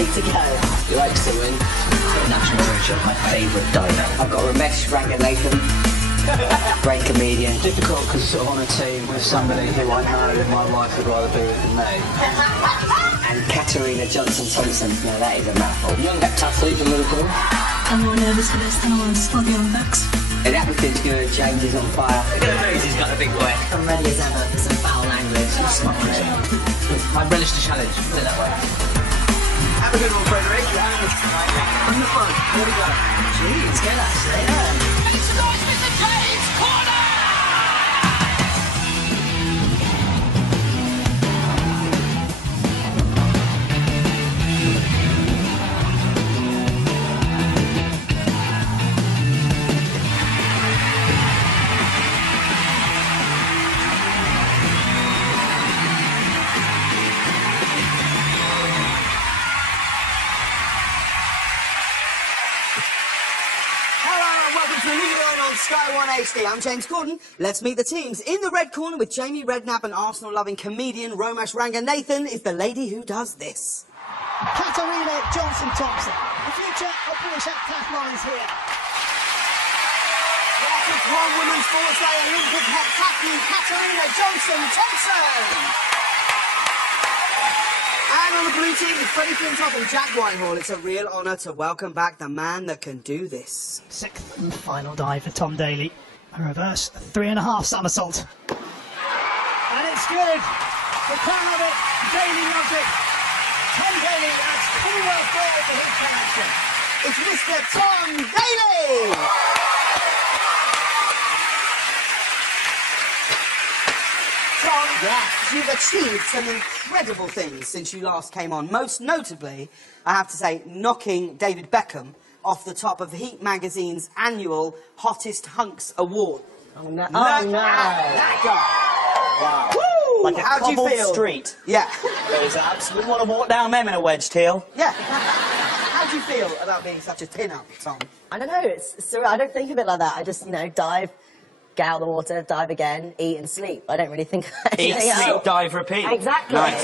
ready to go. He likes to win. National treasure, my favourite diver. I've got Ramesh Ranganathan, great comedian. Difficult because sort of on a team with somebody who I know my wife would rather be with than me. And Katarina Johnson-Thompson. Now that is a mouthful. Young athlete from Liverpool. I'm more nervous for this than I was for the Olympics. And everything's good. James is on fire. Look at the moves he's got, the big boy. I'm ready as ever for some foul language. I relish the challenge, put it that way. Have a good one, Frederick. On the front, here we go. Jeez, good actually. Yeah. It's nice with the James corner! Sky One HD. I'm James Corden. Let's meet the teams. In the red corner with Jamie Redknapp and Arsenal-loving comedian Romesh Ranganathan is the lady who does this. Katarina Johnson-Thompson. The future of British heptathlon is here. Classic one women's 4-day Olympic heptathlete Katarina Johnson-Thompson. And on the blue team with Freddie Flintoff and Jack Whitehall, it's a real honour to welcome back the man that can do this. Sixth and final dive for Tom Daley. A reverse 3.5 somersault. And it's good. The crowd of it. Daley loves it. Tom Daley, that's Commonwealth gold for his connection. It's Mr. Tom Daley! Tom, you've achieved some incredible things since you last came on. Most notably, I have to say, knocking David Beckham off the top of Heat magazine's annual Hottest Hunks Award. Oh no. That guy. Wow. Woo! Like a How do you cobbled feel? street. Yeah. There's absolutely want to walk down them in a wedge, Teal. Yeah. How do you feel about being such a pin-up, Tom? I don't know, it's surreal. I don't think of it like that. I just, you know, dive, get out of the water, dive again, eat and sleep. I don't really think of Eat, anything sleep, else. dive, repeat. Exactly. Nice.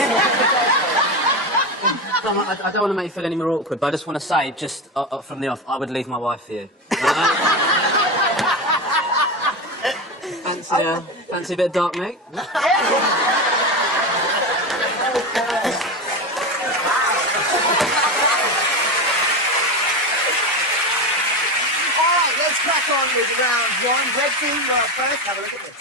Tom, I don't want to make you feel any more awkward, but I just want to say, just from the off, I would leave my wife for you. Fancy a bit of dark meat? Let's crack on with round one. Red team, you're up first. Have a look at this.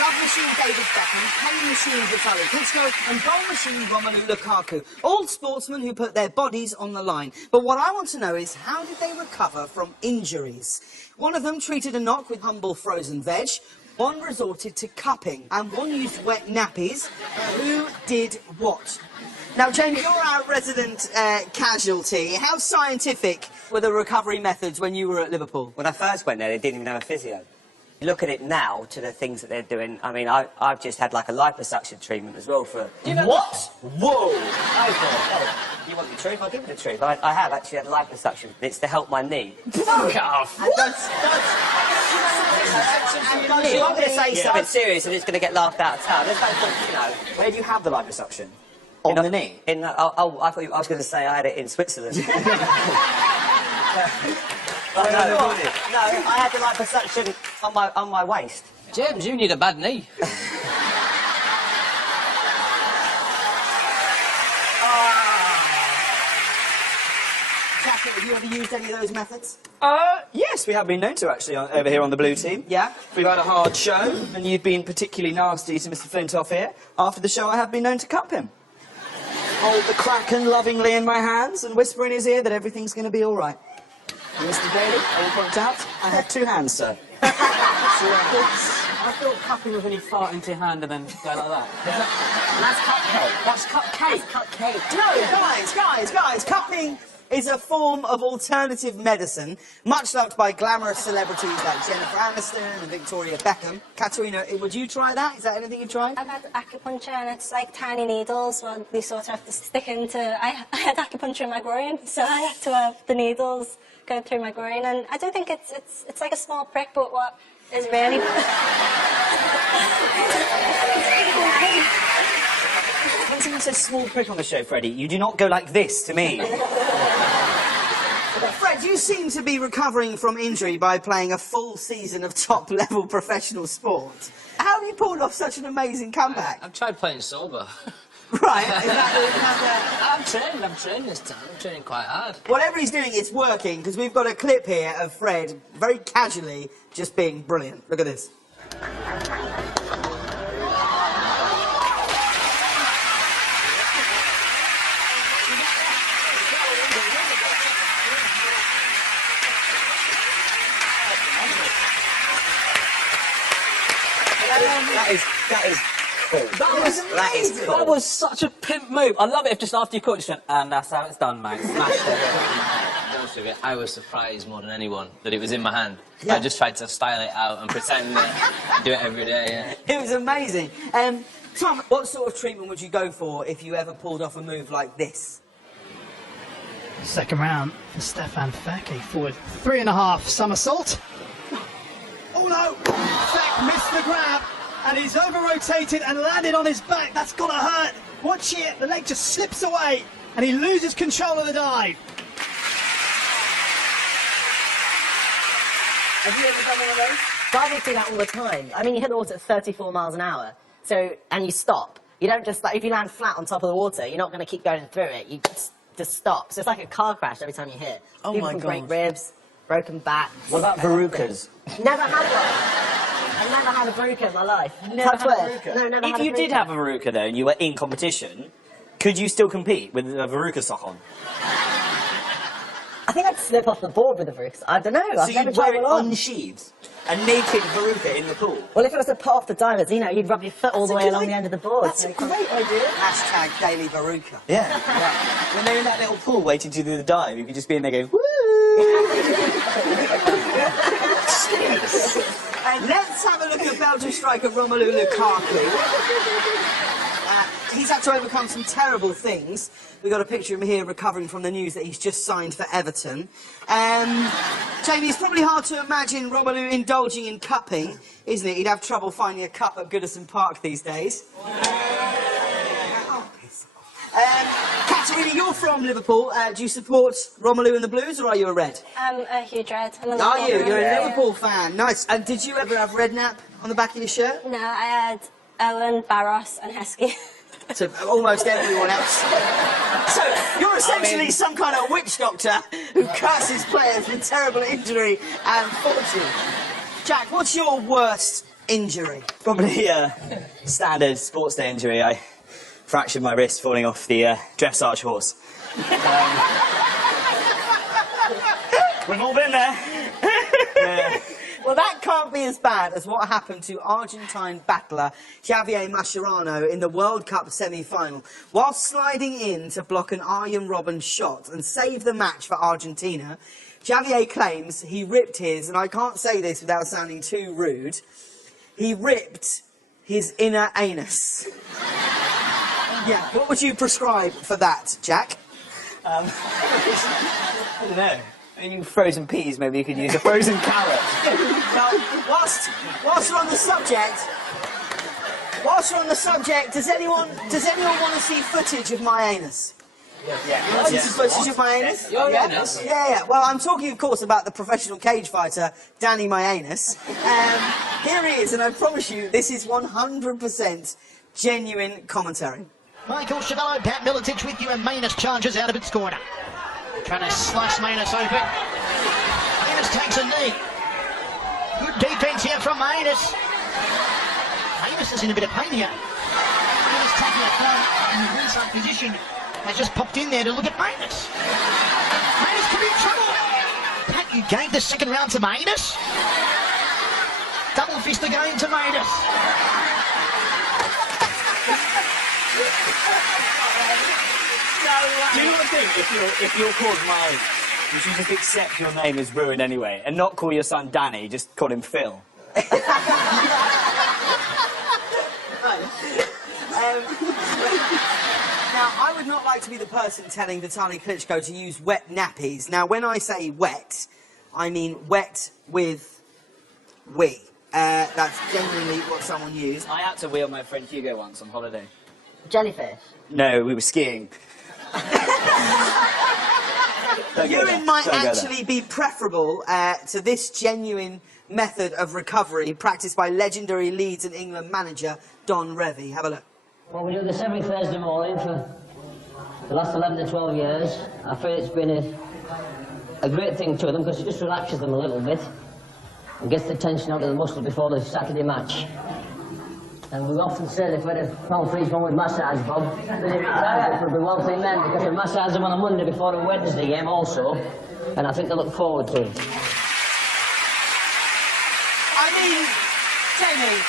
Love Machine David Beckham, Penny Machine Vitaly Klitschko and Goal Machine Romelu Lukaku. All sportsmen who put their bodies on the line. But what I want to know is, how did they recover from injuries? One of them treated a knock with humble frozen veg, one resorted to cupping, and one used wet nappies. Who did what? Now, Jamie, you're our resident casualty. How scientific were the recovery methods when you were at Liverpool? When I first went there, they didn't even have a physio. You look at it now, to the things that they're doing. I mean, I've just had like a liposuction treatment as well for... You know what? Whoa! You want the truth? I'll give you the truth. I have actually had liposuction. It's to help my knee. Fuck off! I'm going to say something serious and it's going to get laughed out of town. There's no point, you know. Where do you have the liposuction? On the knee? I thought I was going to say I had it in Switzerland. No, I had the liposuction on my waist. James, you need a bad knee. Jacket, have you ever used any of those methods? Yes, we have been known to, actually, over here on the blue team. Yeah? We've had a hard show, and you've been particularly nasty to Mr. Flintoff here. After the show, I have been known to cup him. Hold the Kraken lovingly in my hands and whisper in his ear that everything's going to be all right. And Mr. Daley, I will point out, I have 2 hands, sir. I I thought cupping was when you fart into your hand and then go like that. That's cupcake. That's cupcake. That's cupcake. No, guys, cupping is a form of alternative medicine, much loved by glamorous celebrities like Jennifer Aniston and Victoria Beckham. Katerina, would you try that? Is that anything you've tried? I've had acupuncture and it's like tiny needles where they sort of have to stick into... I had acupuncture in my groin, so I had to have the needles go through my groin, and I don't think it's like a small prick, but what is really... When someone says small prick on the show, Freddie, you do not go like this to me. Fred, you seem to be recovering from injury by playing a full season of top-level professional sport. How have you pulled off such an amazing comeback? I've tried playing sober. Right, I'm training this time. I'm training quite hard. whatever he's doing, it's working, because we've got a clip here of Fred very casually just being brilliant. Look at this. That is cool. That is cool. That was such a pimp move. I love it if just after you caught, you just went, and that's how it's done, mate. Smashed it. I was surprised more than anyone that it was in my hand. Yeah. I just tried to style it out and pretend that I do it every day. Yeah. It was amazing. Tom, what sort of treatment would you go for if you ever pulled off a move like this? Second round for Stefan Fecke. Forward 3.5 somersault. Oh no! Feck missed the grab, and he's over-rotated and landed on his back. That's gotta hurt. Watch it, the leg just slips away, and he loses control of the dive. Have you ever done one of those? Divers do that all the time. I mean, you hit the water at 34 miles an hour, and you stop. You don't just, like, if you land flat on top of the water, you're not going to keep going through it. You just stop. So it's like a car crash every time you hit. Oh People my can God. break ribs, broken back. What about verrucas? Never had one. I've never had a verruca in my life. Never Touch had a wood. verruca? No, never If had a you did verruca. have a verruca, though, and you were in competition, could you still compete with a verruca sock on? I think I'd slip off the board with a verruca. I don't know. So I've never you'd wear tried it one on. unsheathed? A naked verruca in the pool? Well, if it was to put off the divers, you know, you'd rub your foot all the way along the end of the board. That's a great idea. Hashtag Daily Veruca. Yeah. When they're in that little pool waiting to do the dive, you could just be in there going, woo! Let's have a look at Belgian striker Romelu Lukaku. He's had to overcome some terrible things. We've got a picture of him here recovering from the news that he's just signed for Everton. Jamie, it's probably hard to imagine Romelu indulging in cupping, isn't it? He'd have trouble finding a cup at Goodison Park these days. Katerina, you're from Liverpool. Do you support Romelu and the Blues, or are you a Red? I'm a huge Red. Are you? You're a Liverpool fan. Nice. And did you ever have Redknapp on the back of your shirt? No, I had Owen, Barros and Heskey. To almost everyone else. So, you're essentially some kind of witch doctor who curses players with terrible injury and fortune. Jack, what's your worst injury? Probably a standard sports day injury. I fractured my wrist falling off the dressage horse. We've all been there. Well, that can't be as bad as what happened to Argentine battler Javier Mascherano in the World Cup semi-final. While sliding in to block an Arjen Robben shot and save the match for Argentina, Javier claims he ripped his, and I can't say this without sounding too rude, he ripped his inner anus. Yeah, what would you prescribe for that, Jack? I don't know. I mean, frozen peas, maybe you could use a frozen carrot. Now, whilst we're on the subject, does anyone want to see footage of my anus? Yeah. You want to see footage of my anus? Your anus? Yeah. Well, I'm talking, of course, about the professional cage fighter, Danny My Anus. Here he is, and I promise you, this is 100% genuine commentary. Michael Chavello, Pat Milicic with you, and Manus charges out of its corner. Trying to slice Manus open. Manus takes a knee. Good defence here from Manus. Manus is in a bit of pain here. Manus taking a throw in the ringside position. Has just popped in there to look at Manus. Manus could be in trouble. Pat, you gave the second round to Manus. Double fist again to Maidus. Do you know what I think? If you're called Miles, you should just accept your name is ruined anyway, and not call your son Danny, just call him Phil. Now, I would not like to be the person telling Vitaly Klitschko to use wet nappies. Now, when I say wet, I mean wet with wee. That's genuinely what someone used. I had to wheel my friend Hugo once on holiday. Jellyfish. No, we were skiing. Urine might actually be preferable to this genuine method of recovery practiced by legendary Leeds and England manager Don Revie. Have a look. Well, we do this every Thursday morning for the last 11 to 12 years. I feel it's been a great thing to them because it just relaxes them a little bit and gets the tension out of the muscle before the Saturday match. And we often say that if we had a conference one with massage, Bob, then it would be one thing then, because we massage them on a Monday before a Wednesday game also, and I think they look forward to it. I mean, Jamie,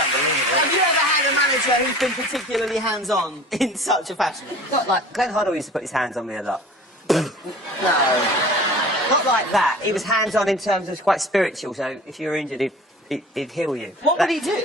have you ever had a manager who's been particularly hands-on in such a fashion? Not like Glenn Hoddle used to put his hands on me a lot. No, not like that. He was hands-on in terms of quite spiritual. So if you were injured, he'd heal you. What would he do?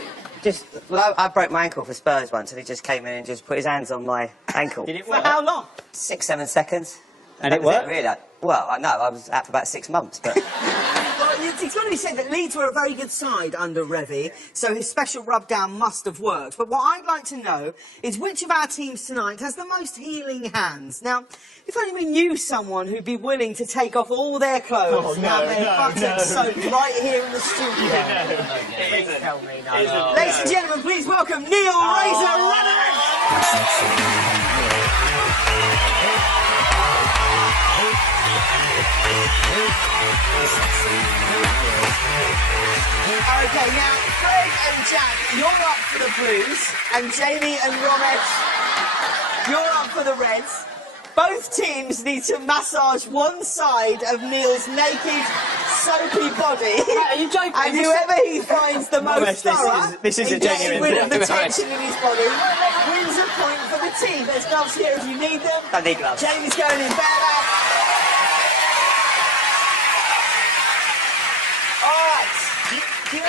Well, I broke my ankle for Spurs once, and he just came in and just put his hands on my ankle. Did it work? For how long? 6, 7 seconds. And that it was worked? Really. Well, I know, I was out for about 6 months, but... Well, it's got to be said that Leeds were a very good side under Revie, so his special rub-down must have worked. But what I'd like to know is which of our teams tonight has the most healing hands? Now, if only we knew someone who'd be willing to take off all their clothes and have their buttocks soaked right here in the studio. Ladies and gentlemen, please welcome Neil Razor Ruddock! Okay, now, Craig and Jack, you're up for the Blues, and Jamie and Romesh, you're up for the Reds. Both teams need to massage one side of Neil's naked, soapy body. Are you joking? And whoever he finds the most thorough this is a in getting genuine rid of the thing. tension in his body wins a point for the team. There's gloves here if you need them. I need gloves. Jamie's going in bareback.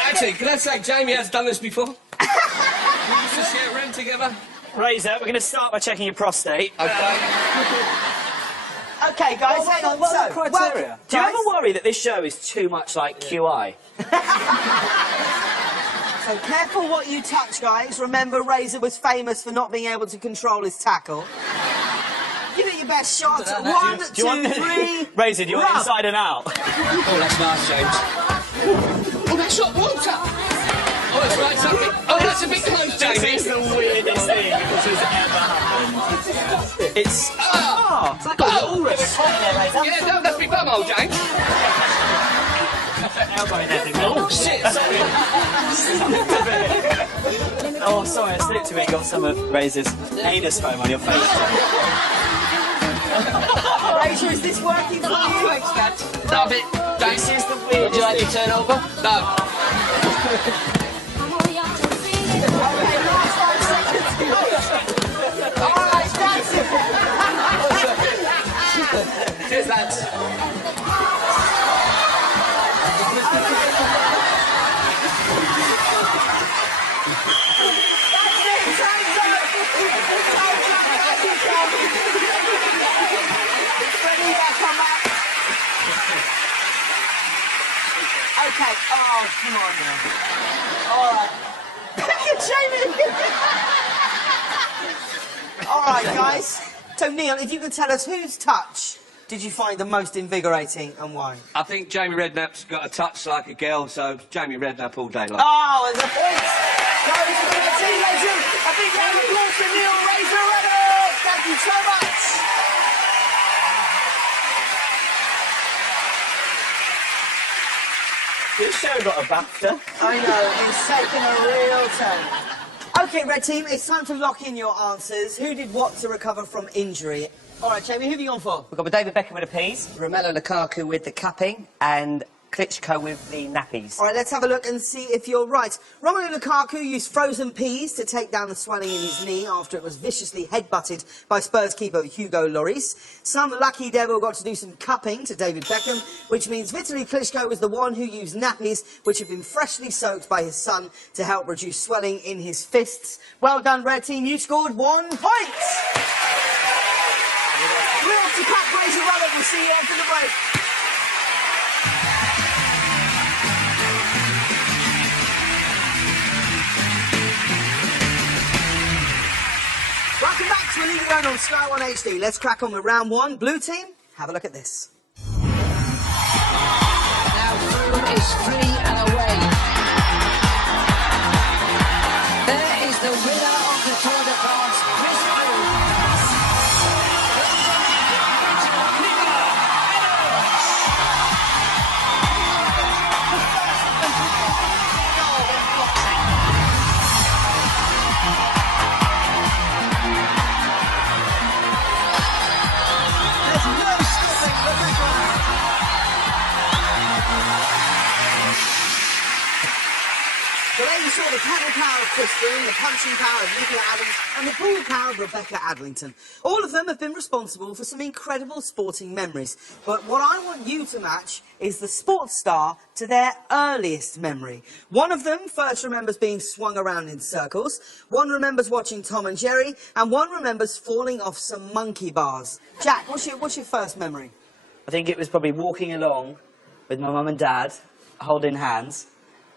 Actually, can I say Jamie has done this before? We used to share a room together. Razor, we're going to start by checking your prostate. Okay, guys, hang on. What are the criteria? Do you ever worry that this show is too much like QI? So careful what you touch, guys. Remember, Razor was famous for not being able to control his tackle. Give it your best shot. 1, 2, 3. Razor, do you want rub. inside and out? Oh, that's nice, James. Oh, that's hot water. Oh, that's right, something. Oh, that's a bit close, Jamie. It's the weirdest thing which has ever happened. It's... Oh, it's like a walrus. Yeah, no, that's me bum, old James. Oh, shit, sorry. Oh, sorry, I slipped to it. Got some of Razor's anus foam on your face. Razor, is this working for you? Love it. James, This is the weirdest Would you like to thing. turn over? no. Okay, last 5 seconds. All right, that's it. Cheers, lads. Okay, oh, come on now. All right. Jamie! All right, guys. So, Neil, if you could tell us whose touch did you find the most invigorating and why? I think Jamie Redknapp's got a touch like a girl, so Jamie Redknapp all day long. Oh, there's a point. Goes to the team legend. A big round of applause for Neil Razor Ruddock. Thank you so much. This show got a BAFTA. I know, it's taken a real turn. Okay, Red Team, it's time to lock in your answers. Who did what to recover from injury? All right, Jamie, who have you gone for? We've got David Beckham with the P's, Romelu Lukaku with the cupping, and Klitschko with the nappies. All right, let's have a look and see if you're right. Romelu Lukaku used frozen peas to take down the swelling in his knee after it was viciously headbutted by Spurs keeper Hugo Lloris. Some lucky devil got to do some cupping to David Beckham, which means Vitaly Klitschko was the one who used nappies which had been freshly soaked by his son to help reduce swelling in his fists. Well done, Red Team. You scored 1 point. We're off to Cat Crazy Rubber. We'll see you after the break. Welcome back to A League of Their Own on Sky One HD. Let's crack on with round 1. Blue team, have a look at this. Now Froome is free and away. There is the winner of the Tour de France, Chris Froome. So there you saw the pedal power of Chris Froome, the punching power of Nicola Adams, and the ball power of Rebecca Adlington. All of them have been responsible for some incredible sporting memories. But what I want you to match is the sports star to their earliest memory. One of them first remembers being swung around in circles, one remembers watching Tom and Jerry, and one remembers falling off some monkey bars. Jack, what's your first memory? I think it was probably walking along with my mum and dad, holding hands,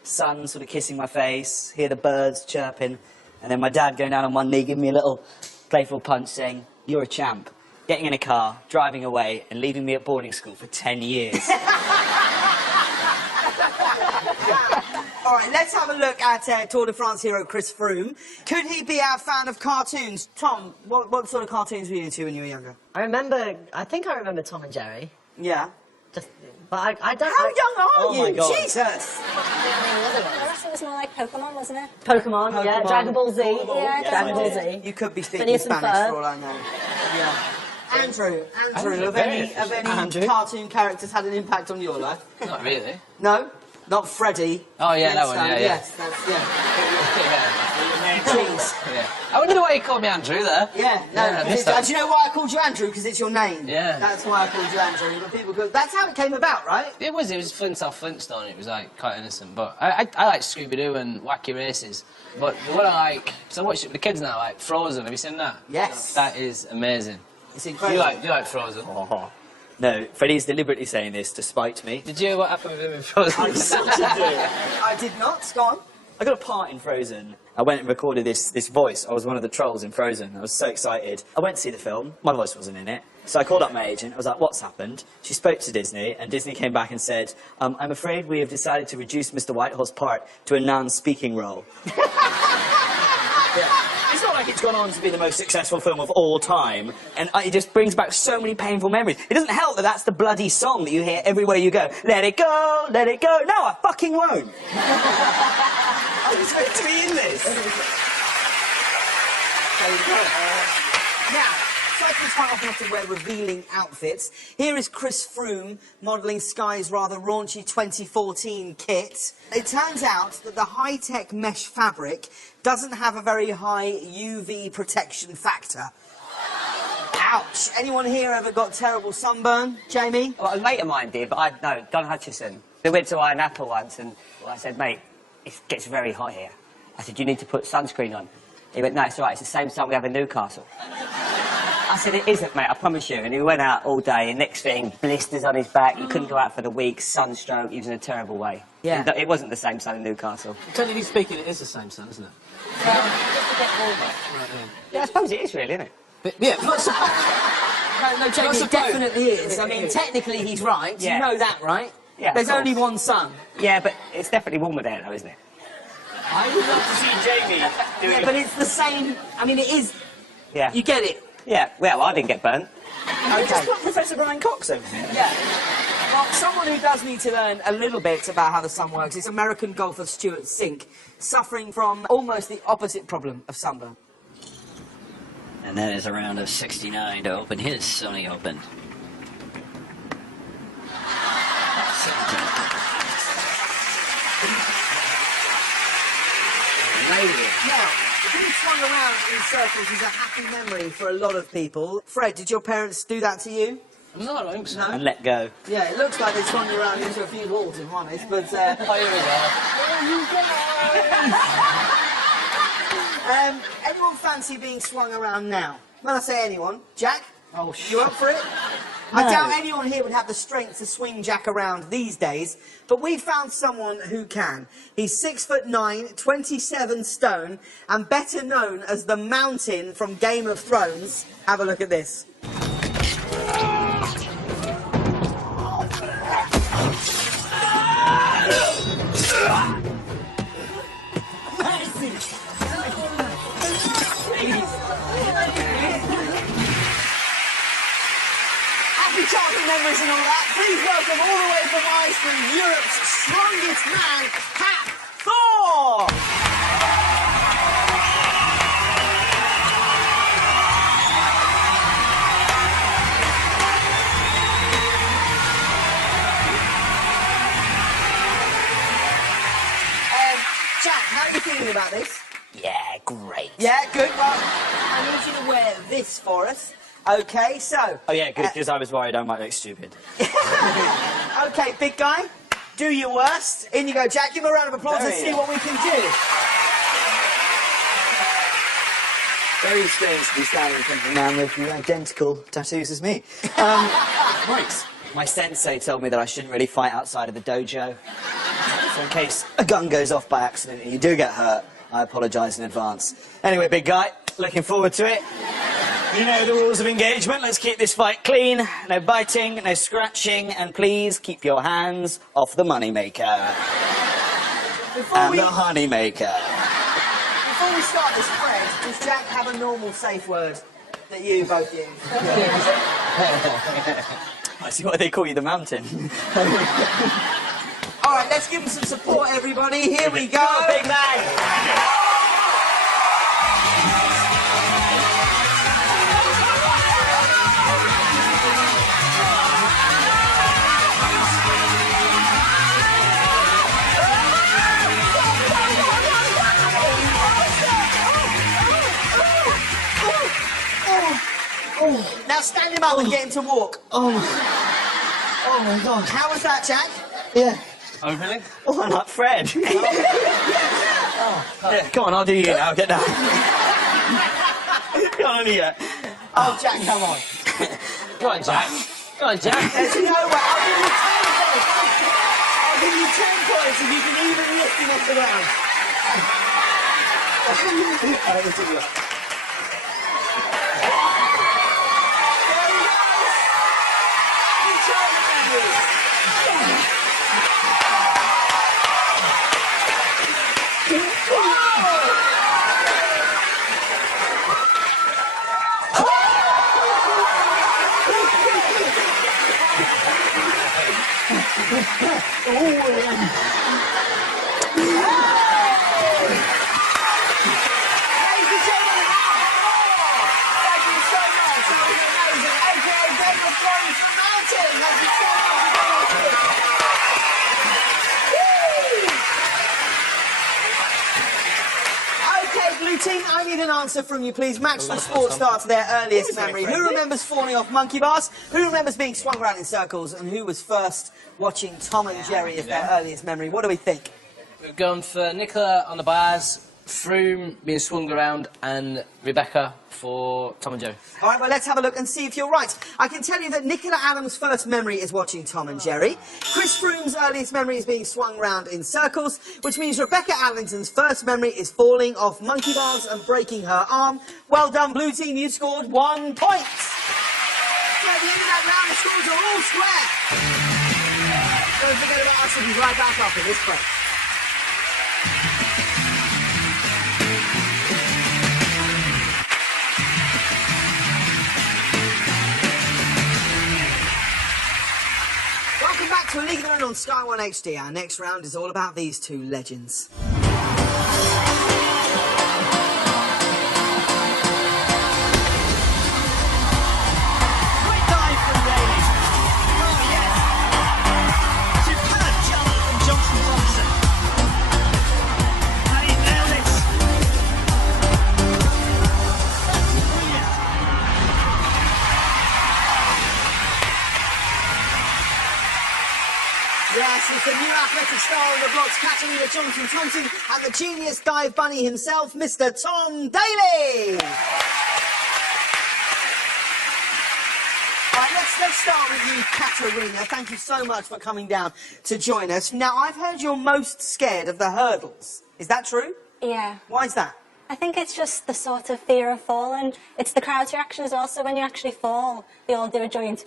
sun sort of kissing my face, hear the birds chirping, and then my dad going down on one knee, giving me a little playful punch saying, "You're a champ." Getting in a car, driving away, and leaving me at boarding school for 10 years. All right, let's have a look at Tour de France hero Chris Froome. Could he be our fan of cartoons? Tom, what sort of cartoons were you into when you were younger? I think I remember Tom and Jerry. Yeah. But I don't... How young are Oh you? my God. Jesus! The rest it was more like Pokemon, wasn't it? Pokemon, yeah. Dragon Ball Z. Yeah, Dragon Ball Z. You could be speaking Phineas and Spanish Ferb. for all I know. Yeah. Andrew, have very any Andrew? cartoon characters had an impact on your life? Not really. No? Not Freddy. Oh, yeah, that one, Flintstone. yeah, yeah. Yes, that's, yeah. Cheese. Yeah. I wonder why you called me Andrew there. Yeah, no, Yeah, I missed do that. you know why I called you Andrew? Because it's your name. Yeah. That's why I called you Andrew. But people go, that's how it came about, right? It was Flintstone Flintstone. It was like quite innocent, but I like Scooby Doo and Wacky Races. But what I like, so I watch it with the kids now, like Frozen. Have you seen that? Yes. That is amazing. It's incredible. You like Frozen? No, Freddie's deliberately saying this to spite me. Did you hear what happened with him in Frozen? I sort of do. I did not. Go on. I got a part in Frozen. I went and recorded this voice. I was one of the trolls in Frozen. I was so excited. I went to see the film. My voice wasn't in it. So I called up my agent. I was like, "What's happened?" She spoke to Disney, and Disney came back and said, "I'm afraid we have decided to reduce Mr. Whitehall's part to a non-speaking role." Yeah. It's not like it's gone on to be the most successful film of all time, and it just brings back so many painful memories. It doesn't help that that's the bloody song that you hear everywhere you go. Let it go, let it go. No, I fucking won't. I was meant to be in this. There you go. Now, cyclists quite often have to wear revealing outfits. Here is Chris Froome modelling Sky's rather raunchy 2014 kit. It turns out that the high-tech mesh fabric doesn't have a very high UV protection factor. Ouch. Anyone here ever got terrible sunburn? Jamie? Well, a mate of mine did, but no, Don Hutchison. We went to Iron Apple once, and I said, "Mate, it gets very hot here." I said, "You need to put sunscreen on." He went, "No, it's all right. It's the same sun we have in Newcastle." I said, "It isn't, mate, I promise you." And he went out all day, and next thing, blisters on his back. He couldn't go out for the week, sunstroke. He was in a terrible way. Yeah. It wasn't the same sun in Newcastle. Technically speaking, it is the same sun, isn't it? Just a bit warmer. Yeah, I suppose it is, really, isn't it? But, yeah, not so No, Jamie, it definitely is. I mean, technically he's right. Yeah. You know that, right? Yeah, of There's course. only one sun. Yeah, but it's definitely warmer there, though, isn't it? I would love to see Jamie doing Yeah, but it's the same. I mean, it is. Yeah. You get it. Yeah, well, I didn't get burnt. Just put Professor Brian Cox over there. Yeah. Well, someone who does need to learn a little bit about how the sun works is American golfer Stuart Sink, suffering from almost the opposite problem of sunburn. And that is a round of 69 to open his Sony Open. 17. in circles is a happy memory for a lot of people. Fred, did your parents do that to you? No, I don't think so. And let go. Yeah, it looks like they swung you around into a few walls, if I'm honest, but... Oh, here we go. Anyone fancy being swung around now? When I say anyone, Jack? Oh, you up for it? I doubt anyone here would have the strength to swing Jack around these days, but we found someone who can. He's 6'9", 27 stone, and better known as the Mountain from Game of Thrones. Have a look at this. Happy childhood memories and all that. Please welcome all the way from Iceland, Europe's strongest man, Pat Thor! Jack, how are you feeling about this? Yeah, great. Yeah, good. Well, I need you to wear this for us. Okay, so... Oh, yeah, good, because I was worried I might look stupid. Okay, big guy, do your worst. In you go, Jack. Give him a round of applause and see what we can do. Very strange to be standing in front of a man with the identical tattoos as me. Right. My sensei told me that I shouldn't really fight outside of the dojo. So in case a gun goes off by accident and you do get hurt, I apologise in advance. Anyway, big guy, looking forward to it. You know the rules of engagement. Let's keep this fight clean. No biting, no scratching, and please keep your hands off the moneymaker. And the honeymaker. Before we start this, Fred, does Jack have a normal safe word that you both use? I see why they call you the Mountain. All right, let's give him some support, everybody. Here we go. Big man. Now stand him up and get him to walk. Oh my God. How was that, Jack? Yeah. Oh, really? Oh, not Fred. Yeah, come on, I'll do you now. Get down. Come on here. Oh, Jack, come on. Go on, Jack. Go on, Jack. There's no way. I'll give you 10 points if you can even lift him off the ground. Team, I need an answer from you, please. Maxwell Sports starts their earliest memory. Who remembers falling off monkey bars? Who remembers being swung around in circles? And who was first watching Tom and Jerry as their earliest memory? What do we think? We're going for Nicola on the bars, Froome being swung around, and Rebecca for Tom and Jerry. All right, well, let's have a look and see if you're right. I can tell you that Nicola Adams' first memory is watching Tom and Jerry. Chris Froome's earliest memory is being swung round in circles, which means Rebecca Allington's first memory is falling off monkey bars and breaking her arm. Well done, Blue Team, you scored 1 point. So at the end of that round, the scores are all square. Don't forget about us, we'll be right back after this break. Welcome back to A League of Their Own on Sky One HD. Our next round is all about these two legends. Great dive from Daly. Oh, yes. Superb jump from Johnson Thompson. And he nailed it. Yes, it's the new athletic star of the blocks, Katarina Johnson-Thompson, and the genius dive bunny himself, Mr. Tom Daley. All right, let's start with you, Katarina. Thank you so much for coming down to join us. Now, I've heard you're most scared of the hurdles. Is that true? Yeah. Why is that? I think it's just the sort of fear of falling. It's the crowd's reaction as well, so when you actually fall, they all do a joint.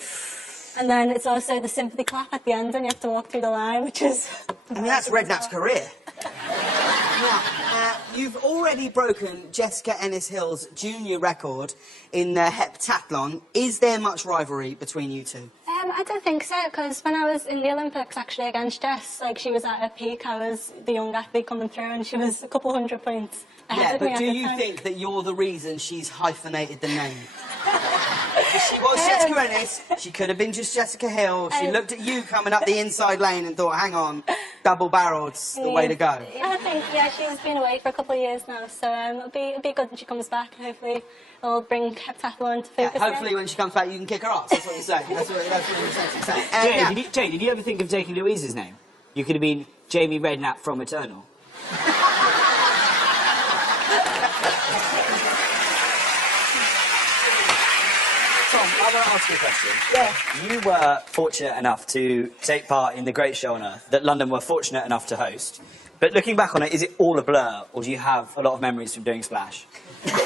And then it's also the sympathy clap at the end when you have to walk through the line, which is... I mean, that's Redknapp's career. Now, you've already broken Jessica Ennis-Hill's junior record in the heptathlon. Is there much rivalry between you two? I don't think so, because when I was in the Olympics, actually, against Jess, like, she was at her peak. I was the young athlete coming through, and she was a couple hundred points ahead of me but at do the you time. think that you're the reason she's hyphenated the name? If she was Jessica Ennis, she could have been just Jessica Hill. She looked at you coming up the inside lane and thought, hang on, double-barrelled's the way to go. I think, yeah, she's been away for a couple of years now, so it'll be good when she comes back. Hopefully, it'll bring heptathlon into focus. Hopefully, when she comes back, you can kick her ass. That's what you're saying. That's what you're saying. Jay, did you ever think of taking Louise's name? You could have been Jamie Redknapp from Eternal. Tom, I want to ask you a question. Yeah. You were fortunate enough to take part in the great show on Earth that London were fortunate enough to host. But looking back on it, is it all a blur, or do you have a lot of memories from doing Splash? Yeah,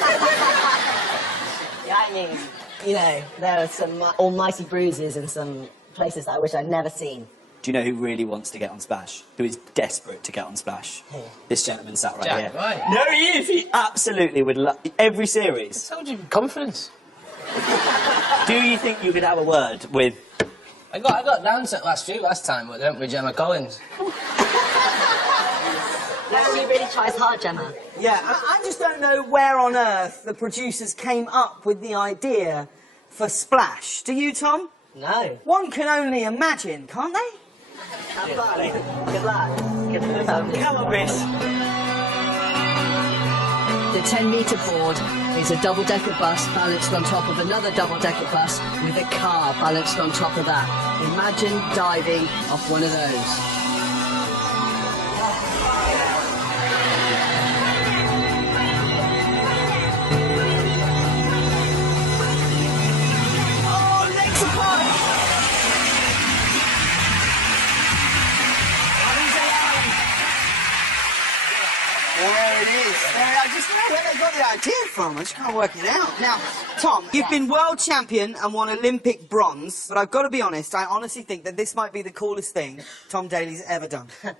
I mean, you know, there are some almighty bruises and some places that I wish I'd never seen. Do you know who really wants to get on Splash? Who is desperate to get on Splash? Who? This gentleman sat right Jack, here. right. No, he is. He absolutely would love every series. I told you, confidence. Do you think you could have a word with... I got down to it last time, but they went with Gemma Collins. No, he really tries hard, Gemma. Yeah, I just don't know where on earth the producers came up with the idea for Splash. Do you, Tom? No. One can only imagine, can't they? Have fun. Good luck. Good luck. Come on, Chris. The 10-metre board is a double-decker bus balanced on top of another double-decker bus with a car balanced on top of that. Imagine diving off one of those. There it is. I just don't know where they got the idea from. I just can't work it out. Now, Tom, you've been world champion and won Olympic bronze, but I've got to be honest, I honestly think that this might be the coolest thing Tom Daley's ever done. Now,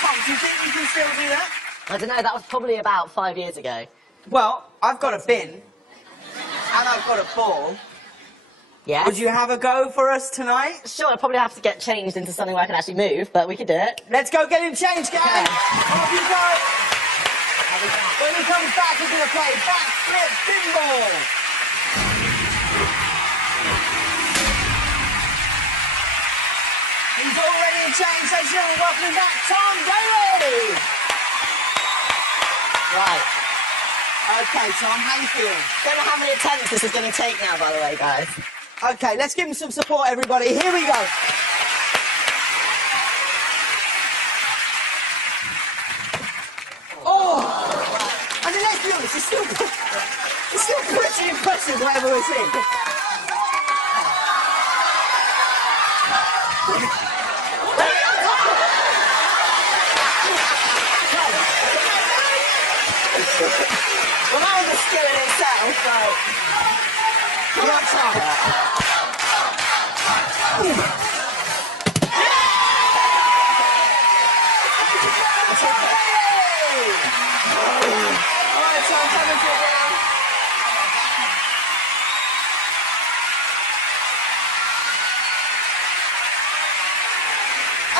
Tom, do you think you can still do that? I don't know, that was probably about 5 years ago. Well, I've got a bin, and I've got a ball. Yes? Would you have a go for us tonight? Sure, I'll probably have to get changed into something where I can actually move, but we can do it. Let's go get him changed, guys! Off you go! When he comes back, he's going to play backflip pinball! He's already in change, ladies and gentlemen, welcome back, Tom Daley! Right. Okay, Tom, how you feeling? Don't know how many attempts this is going to take now, by the way, guys. Okay, let's give him some support, everybody. Here we go. Oh! I mean, let's be honest, it's still pretty impressive, whatever we're seeing. Well, that was a skill in itself, so... Come on, Tom.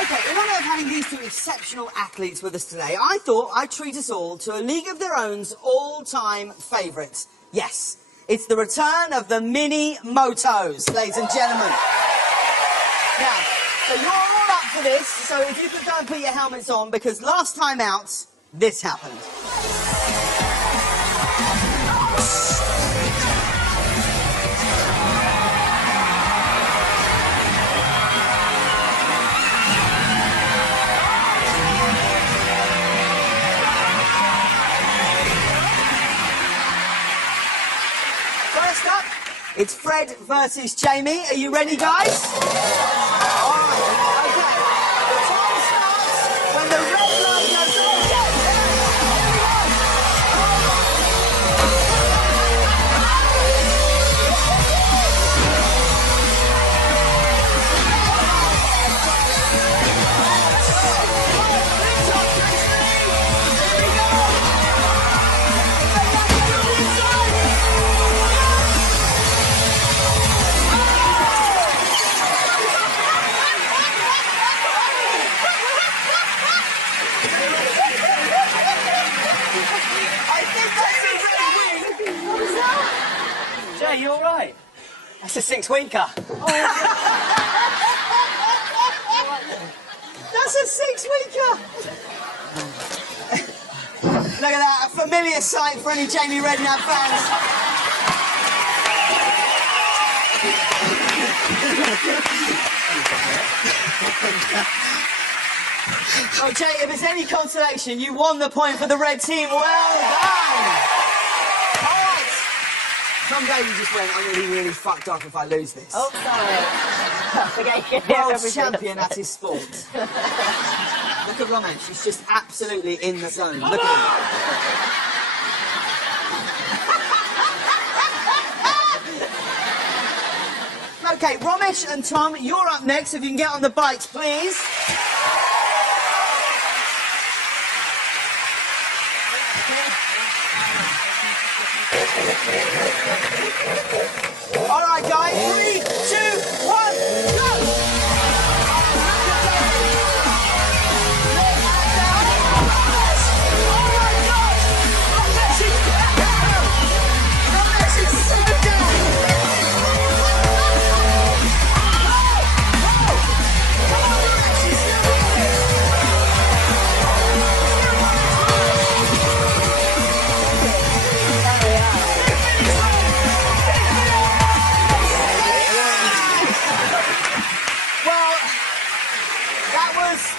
Okay, in honour of having these two exceptional athletes with us today, I thought I'd treat us all to a League of Their Own's all-time favourites. Yes, it's the return of the Mini Motos, ladies and gentlemen. Now, so you're all up for this, so if you could go and put your helmets on, because last time out, this happened. First up, it's Fred versus Jamie. Are you ready, guys? All right, okay. The time starts when the red light goes on. Jay, you all right? That's a 6-weeker. That's a 6-weeker. Look at that, a familiar sight for any Jamie Redknapp fans. Oh, Jay, if it's any consolation, you won the point for the red team. Well done. All right. Some day you just went, I'm going to be really fucked up if I lose this. Oh, sorry. Okay, World champion at his sport. Look at Romesh, she's just absolutely in the zone. Look at him. Okay, Romesh and Tom, you're up next. If you can get on the bikes, please. All right, guys. 3, 2, 1, go!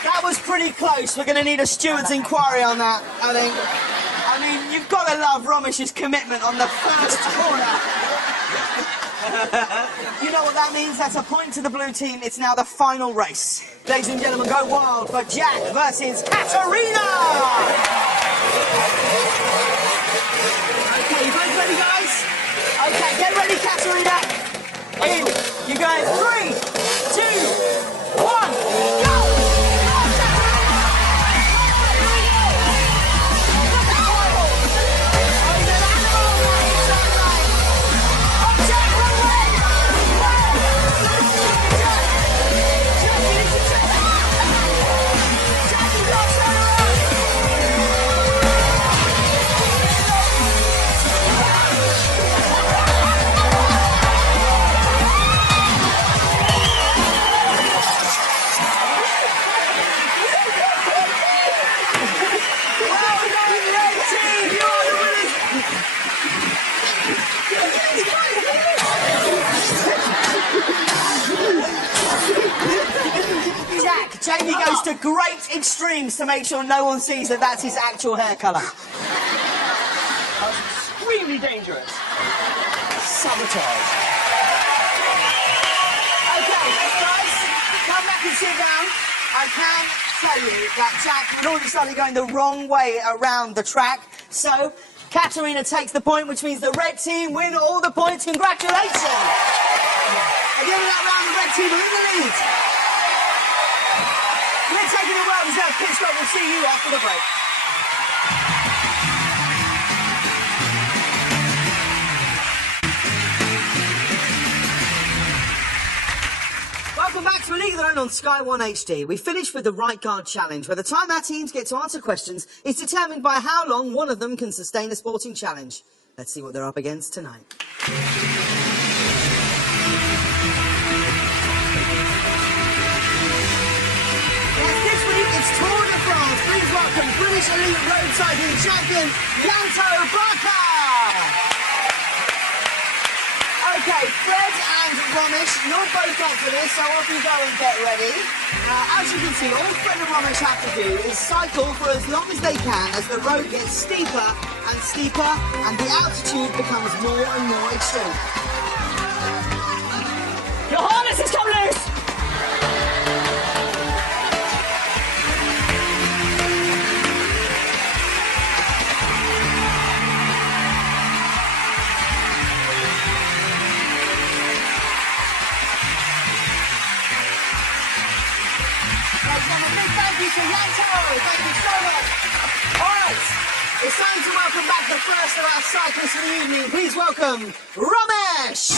That was pretty close. We're going to need a steward's inquiry on that, I think. I mean, you've got to love Romesh's commitment on the first corner. You know what that means? That's a point to the blue team. It's now the final race. Ladies and gentlemen, go wild for Jack versus Katarina! Okay, you guys ready, guys? Okay, get ready, Katarina. In. You guys, 3, 2, 1, go! Jamie goes to great extremes to make sure no one sees that that's his actual hair colour. Extremely dangerous. Sabotage. Okay, guys, come back and sit down. I can tell you that Jack had already started going the wrong way around the track. So, Katarina takes the point, which means the red team win all the points. Congratulations! At the end of that round, the red team are in the lead. We're taking a well-deserved pit stop. We'll see you after the break. Welcome back to A League of Their Own on Sky One HD. We finished with the Right Guard Challenge, where the time our teams get to answer questions is determined by how long one of them can sustain a sporting challenge. Let's see what they're up against tonight. welcome British Elite Road Cycling Champion, Yanto Barker! Okay, Fred and Romesh, you're both up for this, so off you go and get ready. As you can see, all Fred and Romesh have to do is cycle for as long as they can as the road gets steeper and steeper and the altitude becomes more and more extreme. Your harness has come loose! Thank you to Yanto. Thank you so much. All right, it's time to welcome back the first of our cyclists for the evening. Please welcome Romesh.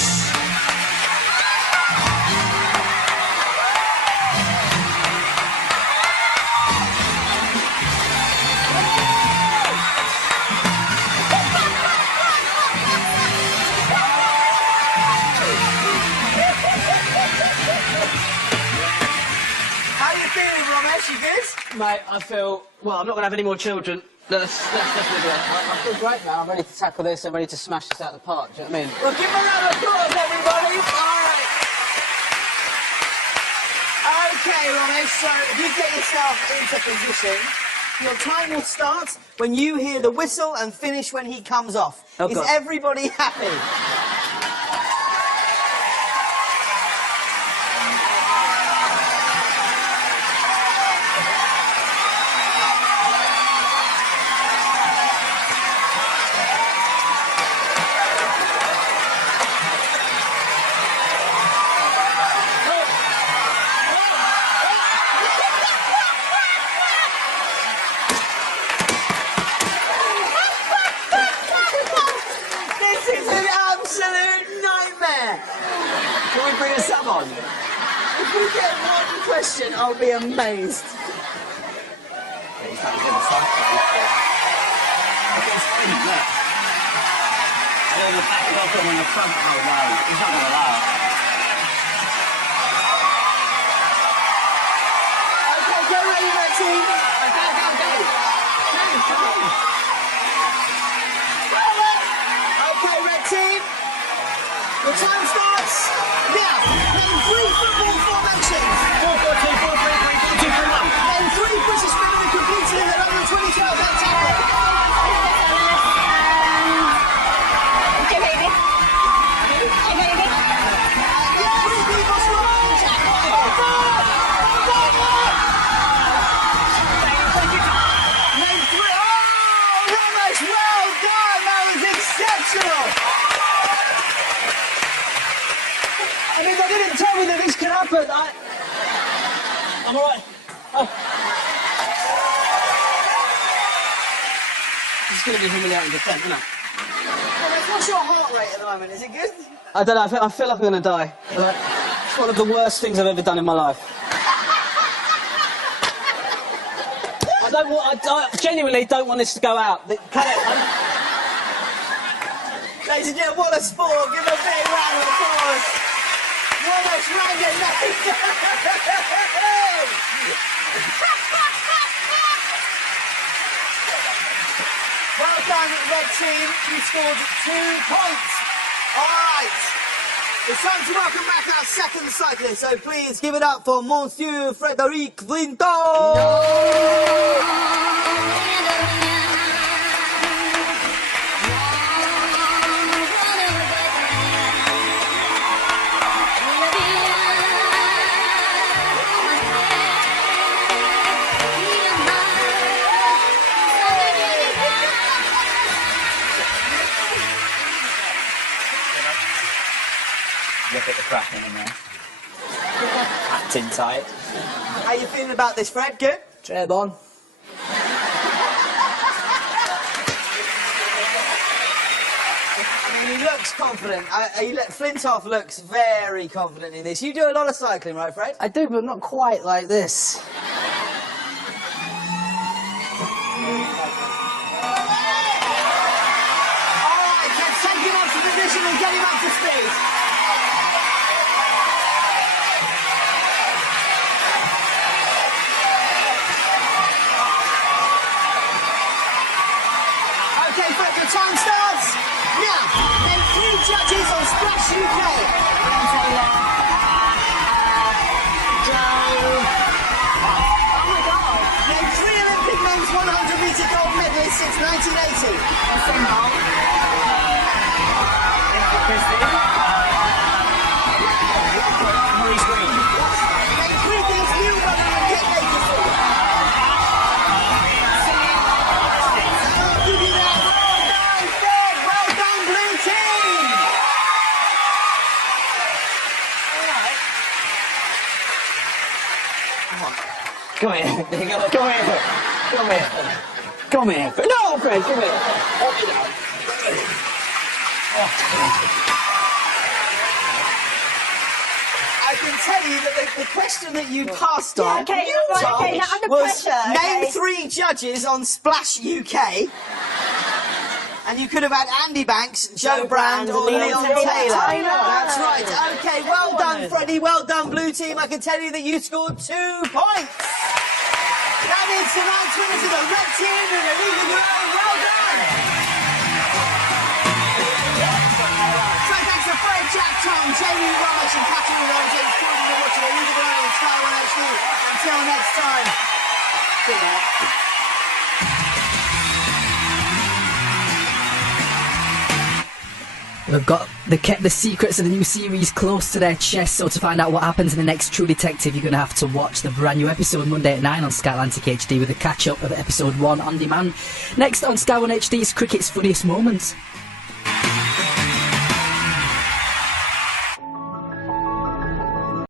You good? Mate, I feel... Well, I'm not going to have any more children. That's definitely good. I feel great now. I'm ready to tackle this. I'm ready to smash this out of the park. Do you know what I mean? Well, give a round of applause, everybody. All right. Okay, Romesh, so if you get yourself into position, your time will start when you hear the whistle and finish when he comes off. Oh, Is God. everybody happy? Can we bring a sub on? If we get one question, I'll be amazed. He's not going to cycle. Look at his feet, look. And then the back of him in the front. Oh, no. He's not going to allow it. Okay, go ready, red team. Go. Okay, red team. The time starts now. Name 3 football formations. 4-4-2, 4-3-3, 4-2-3-1. Name 3 British women who competed in the London 2012 heptathlon. Okay, baby. Okay, baby. Three people scored. Jack Michael. Name 3. Oh, Romesh, well done. That was exceptional. I mean, they didn't tell me that this could happen. I'm all right. Oh. This is going to be humiliating descent, isn't it? Romesh, what's your heart rate at the moment? Is it good? I don't know. I feel like I'm going to die. Like, it's one of the worst things I've ever done in my life. I genuinely don't want this to go out. Ladies and gentlemen, what a sport. Give a big round of applause. Romesh Rangan. Well done, red team. You scored 2 points. All right. It's time to welcome back our second cyclist, so please give it up for Monsieur Frédéric Flinton. Look at the cracking in there. Acting tight. How you feeling about this, Fred? Good? Jab on. I mean, he looks confident. Flintoff looks very confident in this. You do a lot of cycling, right, Fred? I do, but not quite like this. Take him up to position and get him up to speed. judges on Splash UK. Name 3 Olympic men's 100-metre gold medalists since 1980. Name 3 things you run and get naked for. Give you that. Well done, blue team. Come here. Come here. Come here. Come here. No, Fred, come here. Hold me down. I can tell you that the question that you passed on okay, right, okay, now under was pressure, name okay. 3 judges on Splash UK. And you could have had Andy Banks, Joe Brand, or Leon Taylor. That's right. Okay, well done, Freddie. Well done, blue team. I can tell you that you scored 2 points. That means tonight's winner to the red team and the league of your own. Well done. So thanks to Fred, Jack, Tom, Jamie, Roberts, and Catherine Rose. It's tuning in watching the league of your own on Sky 1 HD. Until next time. Good night. They've kept the secrets of the new series close to their chest, so to find out what happens in the next True Detective, you're going to have to watch the brand new episode Monday at 9 on Sky Atlantic HD with a catch-up of episode 1 on demand. Next on Sky 1 HD is Cricket's Funniest Moments.